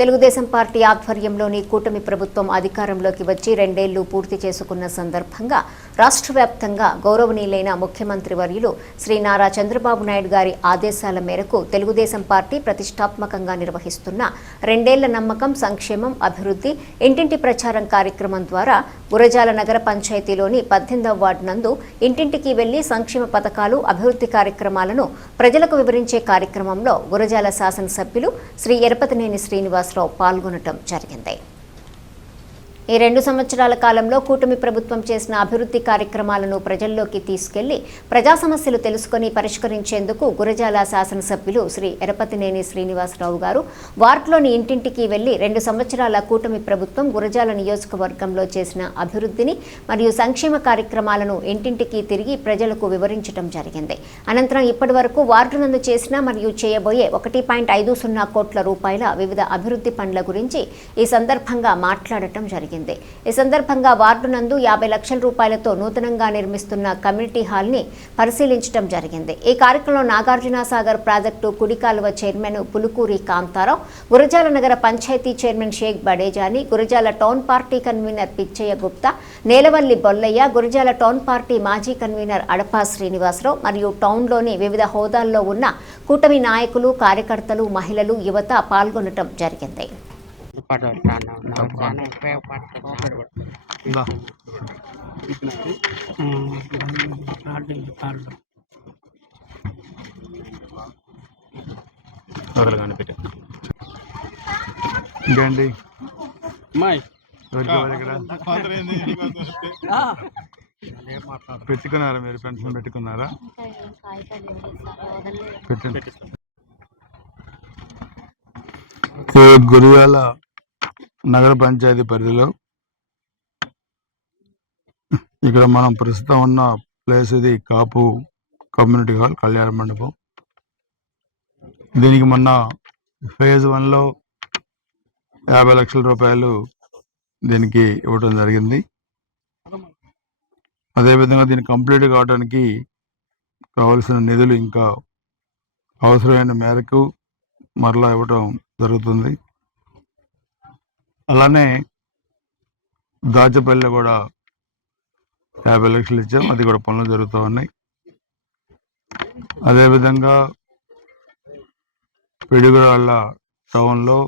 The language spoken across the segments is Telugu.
తెలుగుదేశం పార్టీ ఆధ్వర్యంలోని కూటమి ప్రభుత్వం అధికారంలోకి వచ్చి 2 ఏళ్లు పూర్తి చేసుకున్న సందర్భంగా రాష్ట్ర వ్యాప్తంగా గౌరవనీయులైన ముఖ్యమంత్రి వర్యులు శ్రీ నారా చంద్రబాబు నాయుడు గారి ఆదేశాల మేరకు తెలుగుదేశం పార్టీ ప్రతిష్టాత్మకంగా నిర్వహిస్తున్న 2 ఏళ్ల నమ్మకం సంక్షేమం అభివృద్ధి ఇంటింటి ప్రచారం కార్యక్రమం ద్వారా గురజాల నగర పంచాయతీలోని 18వ వార్డు నందు ఇంటింటికి వెళ్లి సంక్షేమ పథకాలు అభివృద్ధి కార్యక్రమాలను ప్రజలకు వివరించే కార్యక్రమంలో గురజాల శాసనసభ్యులు శ్రీ ఎరపతినేని శ్రీనివాసరావు పాల్గొనడం జరిగింది. ఈ 2 సంవత్సరాల కాలంలో కూటమి ప్రభుత్వం చేసిన అభివృద్ధి కార్యక్రమాలను ప్రజల్లోకి తీసుకెళ్లి ప్రజా సమస్యలు తెలుసుకుని పరిష్కరించేందుకు గురజాల శాసనసభ్యులు శ్రీ ఎరపతినేని శ్రీనివాసరావు గారు వార్డులోని ఇంటింటికి వెళ్లి 2 సంవత్సరాల కూటమి ప్రభుత్వం గురజాల నియోజకవర్గంలో చేసిన అభివృద్ధిని మరియు సంక్షేమ కార్యక్రమాలను ఇంటింటికి తిరిగి ప్రజలకు వివరించడం జరిగింది. అనంతరం ఇప్పటి వరకు వార్డు నందు చేసిన మరియు చేయబోయే 1.50 కోట్ల రూపాయల వివిధ అభివృద్ధి పనుల గురించి ఈ సందర్భంగా మాట్లాడటం జరిగింది. ఈ సందర్భంగా వార్డు నందు 50 లక్షల రూపాయలతో నూతనంగా నిర్మిస్తున్న కమ్యూనిటీ హాల్ ని పరిశీలించడం జరిగింది. ఈ కార్యక్రమంలో నాగార్జున సాగర్ ప్రాజెక్టు కుడి కాలువ చైర్మన్ పులుకూరి కాంతారావు, గురజాల నగర panchayat chairman Shaik Badejani, Gurazala town party convener Pichaiah Gupta, Nelavalli Bollaiah, Gurazala town party మాజీ కన్వీనర్ అడపా శ్రీనివాసరావు మరియు టౌన్లోని వివిధ హోదాల్లో ఉన్న కూటమి నాయకులు, కార్యకర్తలు, మహిళలు, యువత పాల్గొనడం జరిగింది. ఇంకేంటి పెట్టుకున్నారా? మీరు పెన్షన్ పెట్టుకున్నారా? గురజాల నగర పంచాయతీ పరిధిలో ఇక్కడ మనం ప్రస్తుతం ఉన్న ప్లేస్ ఇది కాపు కమ్యూనిటీ హాల్, కళ్యాణ మండపం. దీనికి మొన్న ఫేజ్ 1లో 50 లక్షల రూపాయలు దీనికి ఇవ్వడం జరిగింది. అదేవిధంగా దీన్ని కంప్లీట్ కావడానికి కావలసిన నిధులు ఇంకా అవసరమైన మేరకు మరలా ఇవ్వటం జరుగుతుంది. అలానే దాచపల్లిలో కూడా 50 లక్షలు ఇచ్చాం, అది కూడా పనులు జరుగుతూ ఉన్నాయి. అదేవిధంగా పిడుగురాళ్ళ టౌన్లో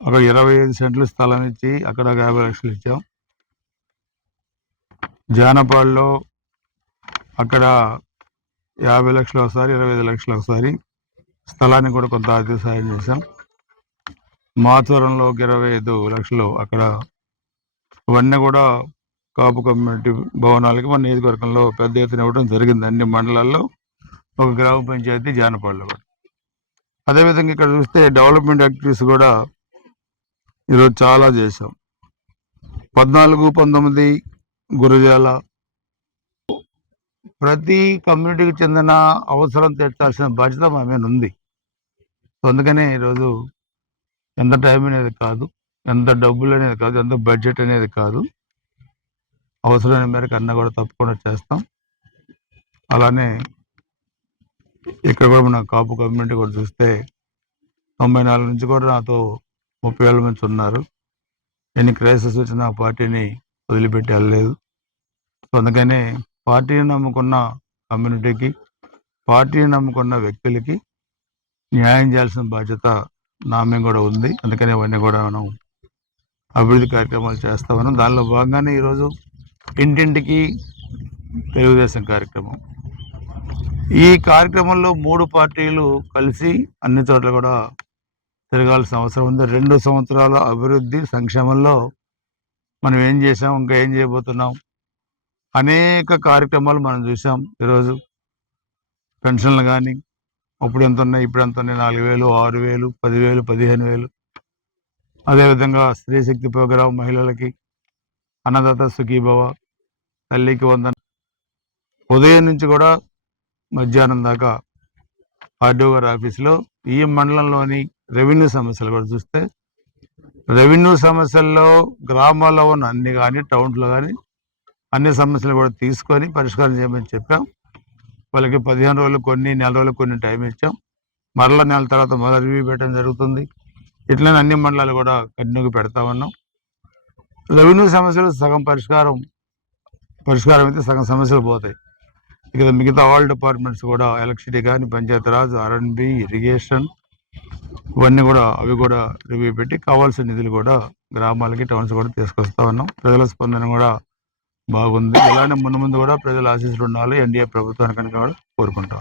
అక్కడ 25 సెంట్లు స్థలం ఇచ్చి అక్కడ 50 లక్షలు ఇచ్చాం. జానపాడులో అక్కడ 50 లక్షలు ఒకసారి, 25 లక్షలు ఒకసారి స్థలానికి కూడా కొంత ఆర్థిక సాయం చేశాం. మాచవరంలో 25 లక్షలు అక్కడ, ఇవన్నీ కూడా కాపు కమ్యూనిటీ భవనాలకి మన నియోజకవర్గంలో పెద్ద ఎత్తున ఇవ్వడం జరిగింది. అన్ని మండలాల్లో, ఒక గ్రామ పంచాయతీ జానపాడులో కూడా. అదేవిధంగా ఇక్కడ చూస్తే డెవలప్మెంట్ యాక్టివిటీస్ కూడా ఈరోజు చాలా చేశాం. 14, 19 గురజాల ప్రతి కమ్యూనిటీకి చెందిన అవసరం తీర్చాల్సిన బాధ్యత మా మీద ఉంది. అందుకనే ఈరోజు ఎంత టైం అనేది కాదు, ఎంత డబ్బులు అనేది కాదు, ఎంత బడ్జెట్ అనేది కాదు, అవసరమైన మేరకు అన్న కూడా తప్పకుండా చేస్తాం. అలానే ఇక్కడ కూడా మన కాపు కమ్యూనిటీ కూడా చూస్తే 94 నుంచి కూడా నాతో 30 ఏళ్ళ నుంచి ఉన్నారు. ఎన్ని క్రైసిస్ వచ్చినా పార్టీని వదిలిపెట్టి వెళ్ళలేదు. అందుకనే పార్టీని నమ్ముకున్న కమ్యూనిటీకి, పార్టీని నమ్ముకున్న వ్యక్తులకి న్యాయం చేయాల్సిన బాధ్యత నా మీద కూడా ఉంది. అందుకనే ఇవన్నీ కూడా మనం అభివృద్ధి కార్యక్రమాలు చేస్తా ఉన్నాం. దానిలో భాగంగానే ఈరోజు ఇంటింటికి తెలుగుదేశం కార్యక్రమం. ఈ కార్యక్రమంలో 3 పార్టీలు కలిసి అన్ని చోట్ల కూడా తిరగాల్సిన అవసరం ఉంది. 2 సంవత్సరాల అభివృద్ధి సంక్షేమంలో మనం ఏం చేసాం, ఇంకా ఏం చేయబోతున్నాం, అనేక కార్యక్రమాలు మనం చూసాం. ఈరోజు పెన్షన్లు కానీ అప్పుడు ఎంత ఉన్నాయి, ఇప్పుడు ఎంత ఉన్నాయి, 4,000, 6,000, 10,000, 15,000. అదేవిధంగా స్త్రీ శక్తి ప్రోగ్రాం, మహిళలకి అన్నదాత సుఖీభవ, తల్లికి వందన. ఉదయం నుంచి కూడా మధ్యాహ్నం దాకా ఆర్డీఓ గారి ఆఫీసులో ఈ మండలంలోని రెవెన్యూ సమస్యలు కూడా చూస్తే, రెవెన్యూ సమస్యల్లో గ్రామాల్లో ఉన్న అన్ని కానీ, టౌన్లో కానీ అన్ని సమస్యలు కూడా తీసుకొని పరిష్కారం చేయమని చెప్పాం. వాళ్ళకి 15 రోజులు కొన్ని, నెల రోజులు కొన్ని టైం ఇచ్చాం. మరలా నెల తర్వాత మళ్ళీ రివ్యూ పెట్టడం జరుగుతుంది. ఇట్లనే అన్ని మండలాలు కూడా కంటిన్యూగా పెడతా ఉన్నాం. రెవెన్యూ సమస్యలు సగం పరిష్కారం అయితే సగం సమస్యలు పోతాయి. ఇక మిగతా ఆల్ డిపార్ట్మెంట్స్ కూడా ఎలక్ట్రిసిటీ కానీ, పంచాయతీరాజ్, R&B, ఇరిగేషన్ ఇవన్నీ కూడా అవి కూడా రివ్యూ పెట్టి కావాల్సిన నిధులు కూడా గ్రామాలకి, టౌన్స్ కూడా తీసుకొస్తా ఉన్నాం. ప్రజల స్పందన కూడా బాగుంది. ఇలానే ముందు కూడా ప్రజల ఆశీస్సులు ఉండాలి ఎన్డీఏ ప్రభుత్వానికి కూడా కోరుకుంటాం.